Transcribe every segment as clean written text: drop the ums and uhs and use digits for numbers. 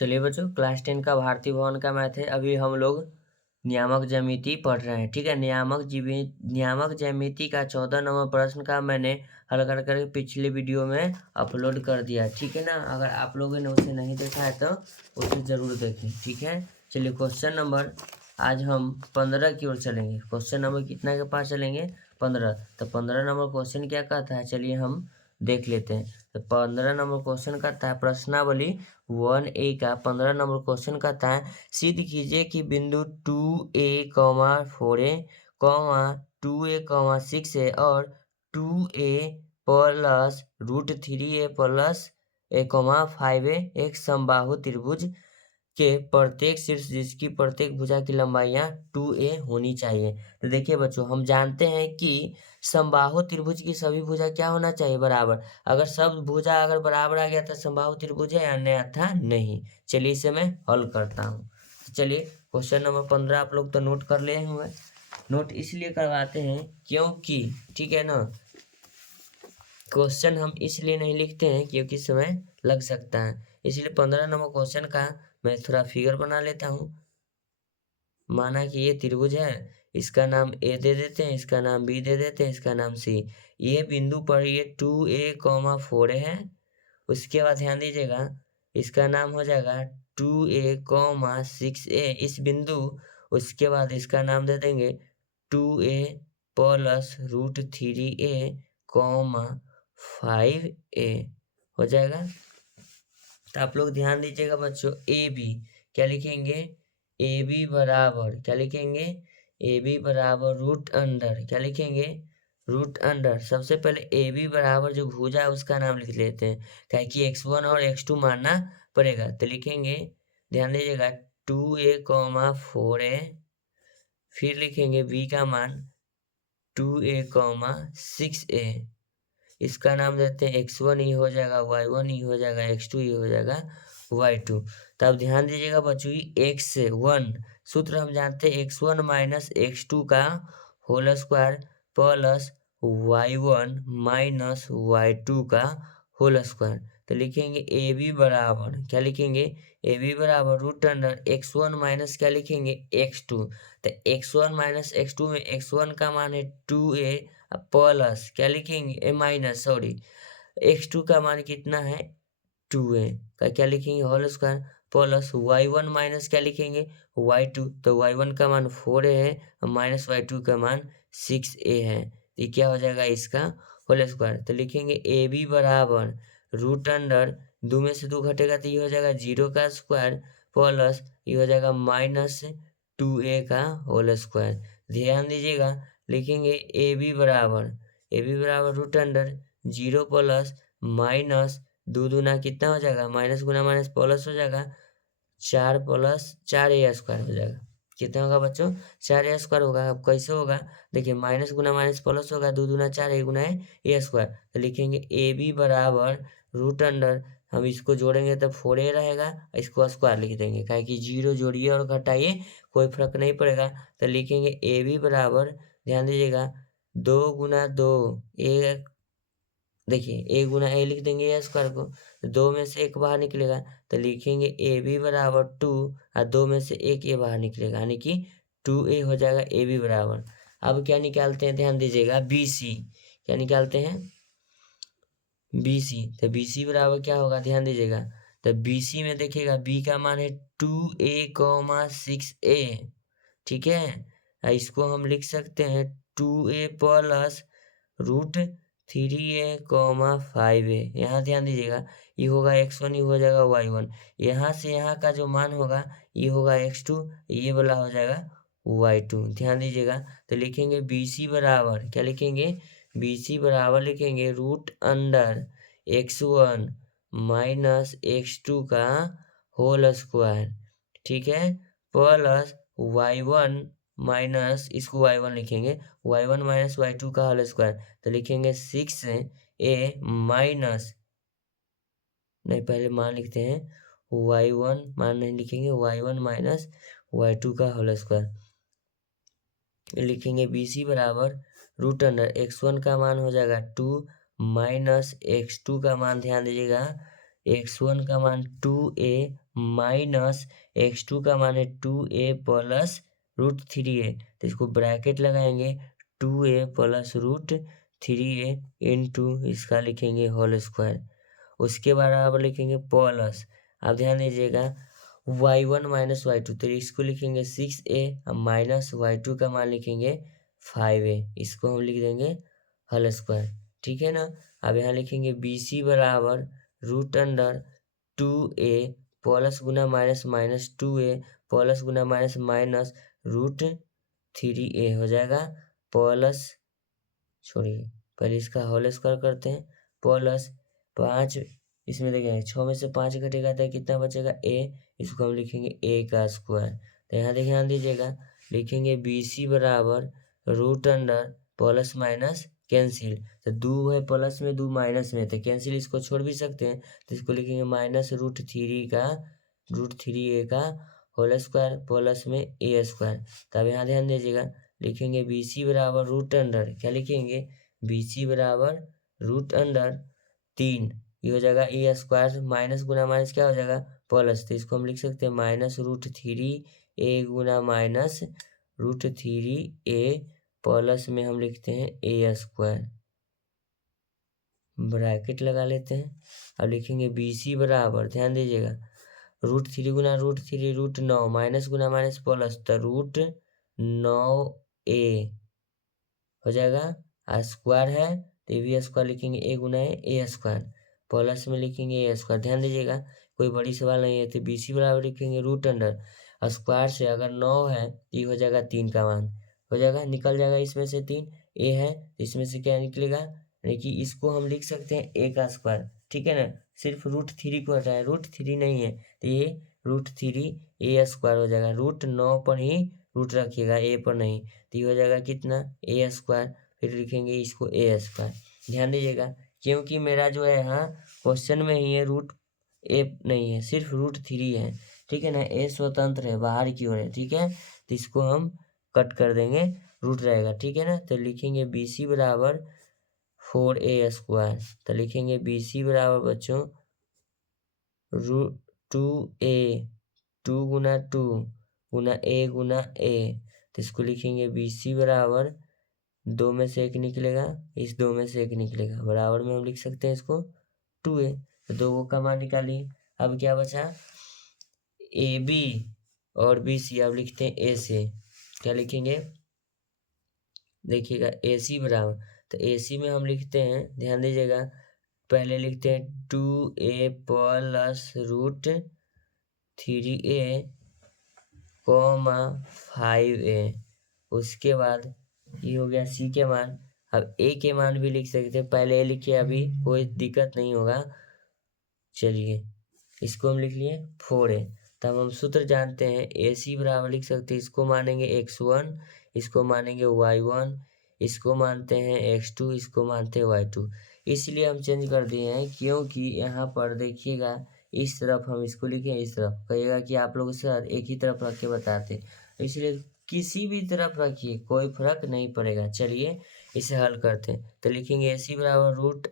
चलिए बच्चों, क्लास 10 का भारतीय भवन का मैथ है। अभी हम लोग नियामक ज्यामिति पढ़ रहे हैं। ठीक है, नियामक ज्यामिति का 14 नंबर प्रश्न का मैंने हल कर कर पिछले वीडियो में अपलोड कर दिया। ठीक है ना, अगर आप लोगों ने उसे नहीं देखा है तो उसे ज़रूर देखें। ठीक है, चलिए क्वेश्चन नंबर आज हम 15 की ओर चलेंगे। क्वेश्चन नंबर कितना के पास चलेंगे? 15। तो 15 नंबर क्वेश्चन क्या कहता है, चलिए हम देख लेते हैं। तो 15 नंबर क्वेश्चन कहता है, प्रश्नावली 1A का 15 नंबर क्वेश्चन कहता है, सिद्ध कीजिए कि बिंदु 2A, 4A, 2A, 6A और 2A plus √3A plus A, 5A एक समबाहु त्रिभुज के प्रत्येक शीर्ष जिसकी प्रत्येक भुजा की लंबाइयाँ 2a होनी चाहिए। तो देखिए बच्चों, हम जानते हैं कि समबाहु त्रिभुज की सभी भुजा क्या होना चाहिए? बराबर। अगर सब भुजा अगर बराबर आ गया तो समबाहु त्रिभुज है, अन्यथा नहीं। चलिए इसे मैं हल करता हूँ। तो चलिए क्वेश्चन नंबर 15 आप लोग तो नोट कर लिए हुए। नोट इसलिए करवाते हैं क्योंकि, ठीक है ना, क्वेश्चन हम इसलिए नहीं लिखते हैं क्योंकि समय लग सकता है। इसलिए 15 नंबर क्वेश्चन का मैं थोड़ा फिगर बना लेता हूँ। माना कि ये त्रिभुज है, इसका नाम ए दे देते हैं, इसका नाम बी दे देते हैं, इसका नाम सी। ये बिंदु पर ये 2a, 4a है। उसके बाद ध्यान दीजिएगा, इसका नाम हो जाएगा 2a, 6a इस बिंदु। उसके बाद इसका नाम दे देंगे 2a प्लस √3a, 5a हो जाएगा। तो आप लोग ध्यान दीजिएगा बच्चों, ए बी क्या लिखेंगे? ए बी बराबर क्या लिखेंगे? ए बी बराबर रूट अंडर क्या लिखेंगे? Root under. सबसे पहले ए बी बराबर जो भुजा है उसका नाम लिख लेते हैं, क्या कि x1 और x2 मानना पड़ेगा। तो लिखेंगे, ध्यान दीजिएगा 2a, 4a, फिर लिखेंगे b का मान 2a, 6a। इसका नाम देते हैं x1 ही हो जाएगा, y1 ही हो जाएगा, x2 ही हो जाएगा, y2। तब ध्यान दीजिएगा बच्चों, x1 सूत्र हम जानते हैं x1 माइनस x2 का whole square plus y1 minus y2 का होल स्क्वायर। तो लिखेंगे ए बी बराबर क्या लिखेंगे? ए बी बराबर रूट अंडर x1 माइनस क्या लिखेंगे? x2। तो x1 माइनस x2 में x1 का मान है 2a प्लस क्या लिखेंगे? माइनस सॉरी, x2 का मान कितना है? 2a का क्या लिखेंगे? Whole square plus y1 minus क्या लिखेंगे? y2। तो y1 का मान 4a है और माइनस y2 का मान 6a है। ये क्या हो जाएगा? इसका होल स्क्वायर। तो लिखेंगे ए बी बराबर रूट अंडर 2 में से 2 घटेगा तो ये हो जाएगा 0 का स्क्वायर प्लस ये हो जाएगा माइनस 2a का होल स्क्वायर। ध्यान दीजिएगा, लिखेंगे ए बी बराबर रूट अंडर 0 प्लस माइनस 2 दूना कितना हो जाएगा? माइनस गुना माइनस प्लस हो जाएगा, 4 प्लस 4a स्क्वायर हो जाएगा। कितना होगा बच्चों? 4a स्क्वायर होगा। अब कैसे होगा? देखिए, माइनस गुना माइनस प्लस होगा, 2 दूना 4, a गुना a स्क्वायर। तो लिखेंगे ए बी बराबर रूट अंडर, हम इसको जोड़ेंगे तो 4a रहेगा, इसको स्क्वायर लिख देंगे, क्या कि 0 जोड़िए और घटाइए कोई फर्क नहीं पड़ेगा। तो लिखेंगे ए बी बराबर, ध्यान दीजिएगा, 2 गुना 2 ए, देखिए ए गुना ए लिख देंगे ए स्क्वायर को, 2 में से 1 बाहर निकलेगा तो लिखेंगे ए बी बराबर 2 और 2 में से 1 ए बाहर निकलेगा, यानी कि 2a हो जाएगा ए बी बराबर। अब क्या निकालते हैं? ध्यान दीजिएगा, बी सी क्या निकालते हैं? B C. तो बी सी बराबर क्या होगा? ध्यान दीजिएगा, तो बी सी में देखिएगा बी का मान है 2a, 6a। ठीक है, इसको हम लिख सकते हैं 2a प्लस √3a, 5a। यहाँ ध्यान दीजिएगा, ये होगा x1, ये हो जाएगा y1। यहाँ से यहाँ का जो मान होगा ये होगा x2, ये वाला हो जाएगा y2। ध्यान दीजिएगा, तो लिखेंगे बी सी बराबर क्या लिखेंगे? बी सी बराबर लिखेंगे root under x1 minus x2 का होल स्क्वायर, ठीक है, प्लस y1 माइनस, इसको y1 लिखेंगे, y1 माइनस y2 का होल स्क्वायर। तो लिखेंगे 6a माइनस, नहीं पहले मान लिखते हैं, y1 मान नहीं लिखेंगे, y1 माइनस y2 का होल स्क्वायर। लिखेंगे बी सी बराबर रूट अंडर x1 का मान हो जाएगा 2 माइनस x2 का मान, ध्यान दीजिएगा x1 का मान 2a -x2 का मान है 2a प्लस √3a, तो इसको ब्रैकेट लगाएंगे 2a प्लस √3a इंटू इसका लिखेंगे होल स्क्वायर। उसके बाद आप लिखेंगे प्लस, आप ध्यान दीजिएगा y1 माइनस y2, तो इसको लिखेंगे 6a माइनस y2 का मान लिखेंगे 5a, इसको हम लिख देंगे होल स्क्वायर। ठीक है ना। अब यहाँ लिखेंगे bc बराबर √2a प्लस गुना माइनस माइनस 2a प्लस गुना माइनस माइनस √3a हो जाएगा प्लस, छोड़िए पहले इसका होल स्क्वायर करते हैं, प्लस 5, इसमें देखेंगे 6 में से 5 घटेगा तो कितना बचेगा a, इसको हम लिखेंगे a का स्क्वायर। तो यहाँ देखिए ध्यान दीजिएगा, लिखेंगे bc बराबर √, प्लस माइनस कैंसिल, तो 2 है प्लस में 2 माइनस में, तो कैंसिल इसको छोड़ भी सकते हैं, तो इसको लिखेंगे माइनस √3a का होल स्क्वायर प्लस में a स्क्वायर। तब यहाँ ध्यान दीजिएगा, लिखेंगे bc बराबर √, क्या लिखेंगे bc बराबर √3, ये हो जाएगा ए स्क्वायर, माइनस गुना माइनस क्या हो जाएगा प्लस, तो इसको हम लिख सकते हैं माइनस √3a गुना माइनस √3a प्लस में हम लिखते हैं ए स्क्वायर, ब्रैकेट लगा लेते हैं। अब लिखेंगे bc बराबर, ध्यान दीजिएगा √3 गुना √3 √9 माइनस गुना माइनस प्लस, तो √9a हो जाएगा, स्क्वायर है तो ये भी स्क्वायर लिखेंगे a Guna A square, plus में लिखेंगे ए स्क्वायर। ध्यान दीजिएगा कोई बड़ी सवाल नहीं है, तो bc बराबर लिखेंगे √, स्क्वायर से अगर 9 है तो ये हो जाएगा 3 का मान हो जाएगा, निकल जाएगा इसमें से 3, a है तो इसमें से क्या निकलेगा, यानी कि इसको हम लिख सकते हैं a का स्क्वायर। ठीक है ना, सिर्फ √3 को हटाए, √3 नहीं है तो ये √3a स्क्वायर हो जाएगा, √9 पर ही रूट रखिएगा a पर नहीं, तो ये हो जाएगा कितना a स्क्वायर, फिर लिखेंगे इसको a स्क्वायर। ध्यान दीजिएगा क्योंकि मेरा जो है यहाँ क्वेश्चन में ही है √a नहीं है, सिर्फ √3 है। ठीक है ना, a स्वतंत्र है, बाहर की ओर है। ठीक है, तो इसको हम कट कर देंगे, रूट रहेगा। ठीक है ना, तो लिखेंगे bc बराबर 4a स्क्वायर, तो लिखेंगे bc बराबर बच्चों √2a, 2 Guna 2 Guna a Guna a, तो इसको लिखेंगे bc बराबर 2 में से 1 निकलेगा, इस 2 में से 1 निकलेगा, बराबर में हम लिख सकते हैं इसको 2a, तो 2 का मान निकालिए। अब क्या बचा, ab और bc, अब लिखते हैं a से, क्या लिखेंगे देखिएगा ac बराबर, तो ac में हम लिखते हैं, ध्यान दीजिएगा पहले लिखते हैं 2a plus √3a comma 5a, उसके बाद ये हो गया c के मान। अब a के मान भी लिख सकते हैं, पहले a लिखिए, अभी कोई दिक्कत नहीं होगा। चलिए इसको हम लिख लिए 4a, तब हम सूत्र जानते हैं ac बराबर लिख सकते हैं, इसको मानेंगे x1, इसको मानेंगे y1, इसको मानते हैं x2, इसको मानते हैं y2। इसलिए हम चेंज कर दिए हैं क्योंकि यहाँ पर देखिएगा इस तरफ हम इसको लिखें, इस तरफ कहिएगा कि आप लोग सर एक ही तरफ रख के बताते, इसलिए किसी भी तरफ रखिए कोई फर्क नहीं पड़ेगा। चलिए इसे हल करते हैं, तो लिखेंगे ac बराबर √,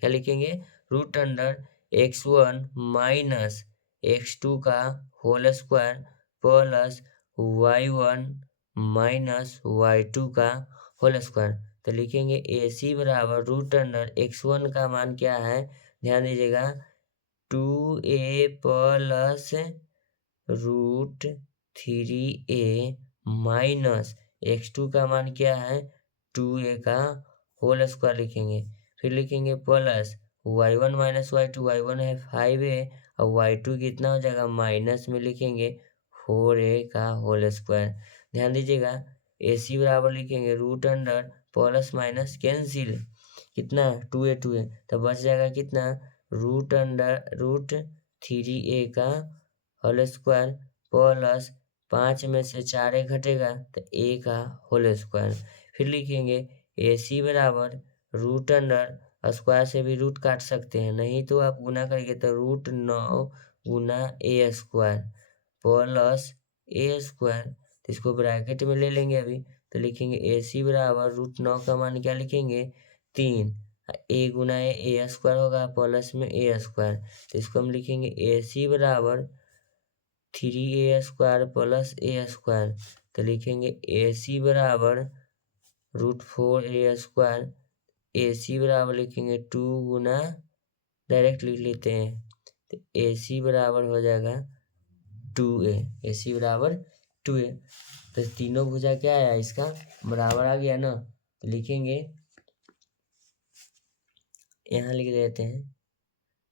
क्या लिखेंगे √x1 माइनस x2 का whole square plus y1 minus y2 का होल स्क्वायर, तो लिखेंगे ac बराबर √x1 का मान क्या है, ध्यान दीजिएगा 2a plus √3a minus x2 का मान क्या है 2a का होल स्क्वायर लिखेंगे, फिर लिखेंगे plus y1 minus y2, y1 है 5a और y2 कितना हो जाएगा माइनस में लिखेंगे 4a का होल स्क्वायर। ध्यान दीजिएगा ac बराबर लिखेंगे √, प्लस माइनस कैंसिल, कितना 2a तो बच जाएगा कितना √3a का होल स्क्वायर प्लस 5 में से 4 घटेगा तो a का होल स्क्वायर, फिर लिखेंगे ac बराबर √, स्क्वायर से भी रूट काट सकते हैं, नहीं तो आप गुना करेंगे तो √9 गुना a square plus a square, तो इसको ब्रैकेट में ले लेंगे अभी, तो लिखेंगे ac बराबर √9 का मान क्या लिखेंगे 3, a गुना a स्क्वायर होगा प्लस में a स्क्वायर, तो इसको हम लिखेंगे ac बराबर 3a² प्लस a², तो लिखेंगे AC बराबर √4a², AC बराबर लिखेंगे 2 गुना, डायरेक्ट लिख लेते हैं, तो AC बराबर हो जाएगा 2a, AC बराबर 2a। तो तीनों भुजा क्या आया, इसका बराबर आ गया ना, तो लिखेंगे, यहाँ लिख देते हैं,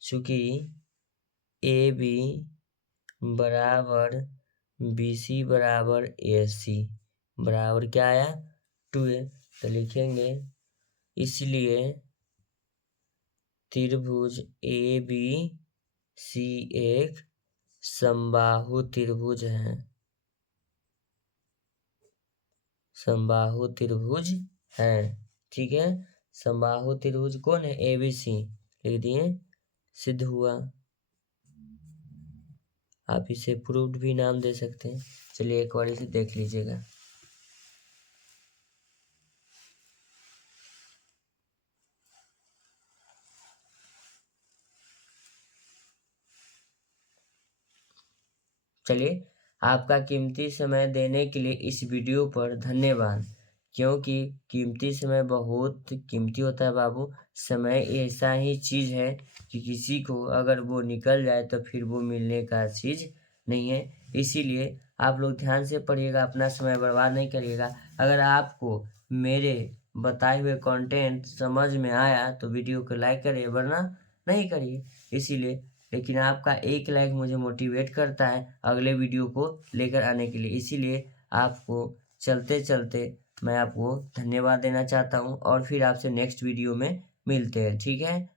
चूंकि AB बराबर BC बराबर AC बराबर क्या आया 2a, तो लिखेंगे इसलिए त्रिभुज ABC एक समबाहु त्रिभुज है, समबाहु त्रिभुज है। ठीक है, समबाहु त्रिभुज कौन है, ABC लिख दिए, सिद्ध हुआ। आप इसे प्रूव्ड भी नाम दे सकते हैं। चलिए एक बार इसे देख लीजिएगा। चलिए, आपका कीमती समय देने के लिए इस वीडियो पर धन्यवाद, क्योंकि कीमती समय बहुत कीमती होता है बाबू। समय ऐसा ही चीज़ है कि किसी को अगर वो निकल जाए तो फिर वो मिलने का चीज़ नहीं है। इसीलिए आप लोग ध्यान से पढ़िएगा, अपना समय बर्बाद नहीं करिएगा। अगर आपको मेरे बताए हुए कंटेंट समझ में आया तो वीडियो को लाइक करिए, वरना नहीं करिए। इसीलिए, लेकिन आपका एक लाइक मुझे मोटिवेट करता है अगले वीडियो को लेकर आने के लिए। इसीलिए आपको चलते चलते मैं आपको धन्यवाद देना चाहता हूँ, और फिर आपसे नेक्स्ट वीडियो में मिलते हैं। ठीक है।